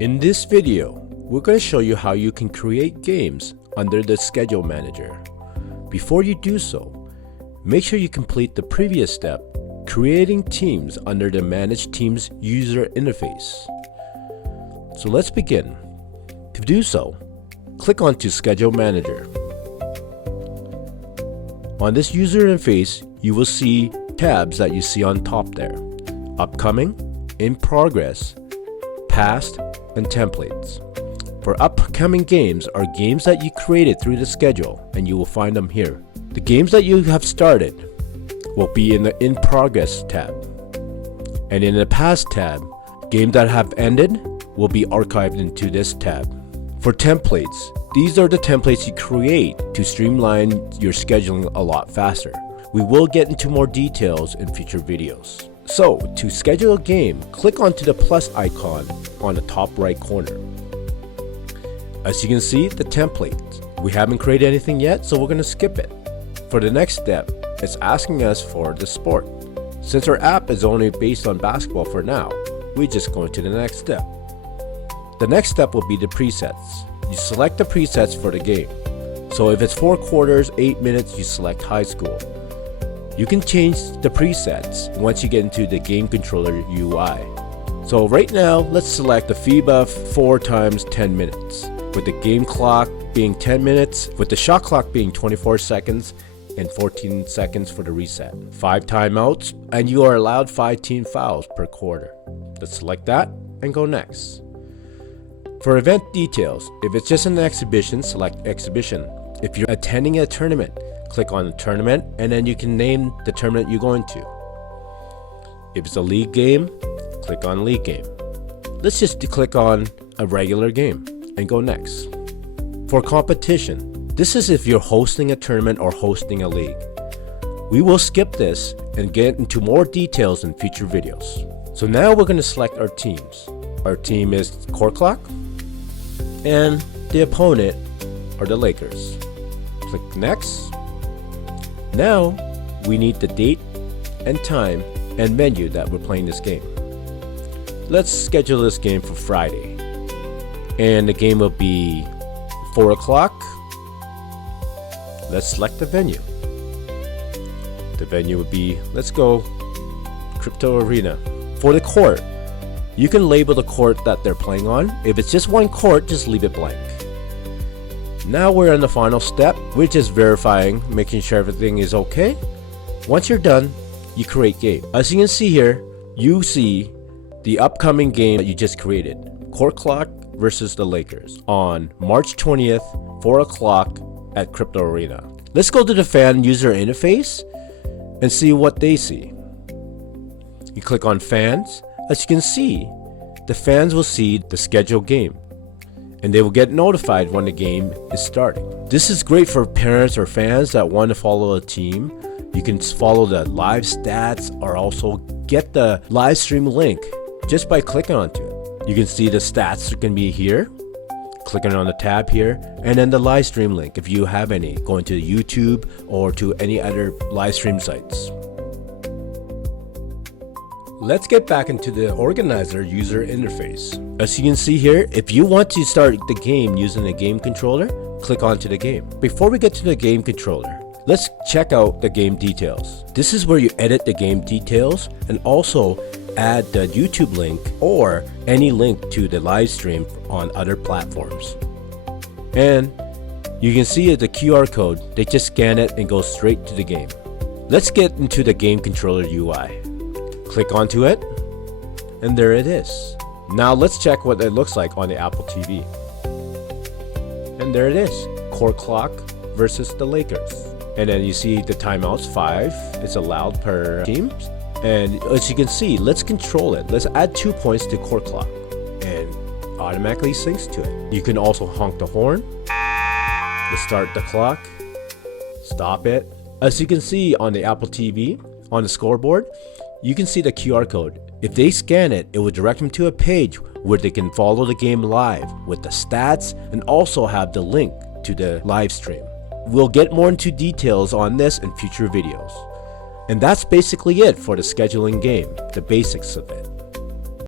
In this video, we're going to show you how you can create games under the Schedule Manager. Before you do so, make sure you complete the previous step, creating teams under the Manage Teams user interface. So let's begin. To do so, click onto Schedule Manager. On this user interface, you will see tabs that you see on top there: Upcoming, In Progress, Past, and Templates. For upcoming games are games that you created through the schedule, and you will find them here. The games that you have started will be in the In Progress tab, and in the Past tab, games that have ended will be archived into this tab. For templates, these are the templates you create to streamline your scheduling a lot faster. We will get into more details in future videos. So, to schedule a game, click onto the plus icon on the top right corner. As you can see, the template. We haven't created anything yet, so we're going to skip it. For the next step, it's asking us for the sport. Since our app is only based on basketball for now, we just go into the next step. The next step will be the presets. You select the presets for the game. So if it's 4 quarters, 8 minutes, you select high school. You can change the presets once you get into the game controller UI. So right now, let's select the FIBA 4 times 10 minutes, with the game clock being 10 minutes, with the shot clock being 24 seconds, and 14 seconds for the reset. 5 timeouts, and you are allowed 5 team fouls per quarter. Let's select that and go next. For event details, if it's just an exhibition, select exhibition. If you're attending a tournament, click on the tournament, and then you can name the tournament you're going to. If it's a league game, click on league game. Let's just click on a regular game and go next. For competition, this is if you're hosting a tournament or hosting a league. We will skip this and get into more details in future videos. So now we're going to select our teams. Our team is CourtClok, and the opponent are the Lakers. Click next. Now we need the date and time and venue that we're playing this game. Let's schedule this game for Friday, and the game will be 4 o'clock. Let's select the venue. The venue would be, let's go Crypto Arena. For the court, you can label the court that they're playing on. If it's just one court, just leave it blank. Now we're in the final step, which is verifying, making sure everything is okay. Once you're done, you create game. As you can see here, you see the upcoming game that you just created, CourtClok versus the Lakers, on March 20th, 4 o'clock at Crypto Arena. Let's go to the fan user interface and see what they see. You click on fans. As you can see, the fans will see the scheduled game, and they will get notified when the game is starting. This is great for parents or fans that want to follow a team. You can follow the live stats or also get the live stream link just by clicking onto it. You can see the stats can be here, clicking on the tab here, and then the live stream link if you have any, going to YouTube or to any other live stream sites. Let's get back into the organizer user interface. As you can see here, if you want to start the game using a game controller, click onto the game. Before we get to the game controller, let's check out the game details. This is where you edit the game details and also add the YouTube link or any link to the live stream on other platforms. And you can see the QR code. They just scan it and go straight to the game. Let's get into the game controller UI. Click onto it, and there it is. Now let's check what it looks like on the Apple TV. And there it is, CourtClok versus the Lakers. And then you see the timeouts, 5 is allowed per team. And as you can see, let's control it. Let's add 2 points to CourtClok, and automatically syncs to it. You can also honk the horn. Let's start the clock, stop it. As you can see on the Apple TV, on the scoreboard, you can see the QR code. If they scan it, it will direct them to a page where they can follow the game live with the stats and also have the link to the live stream. We'll get more into details on this in future videos. And that's basically it for the scheduling game, the basics of it.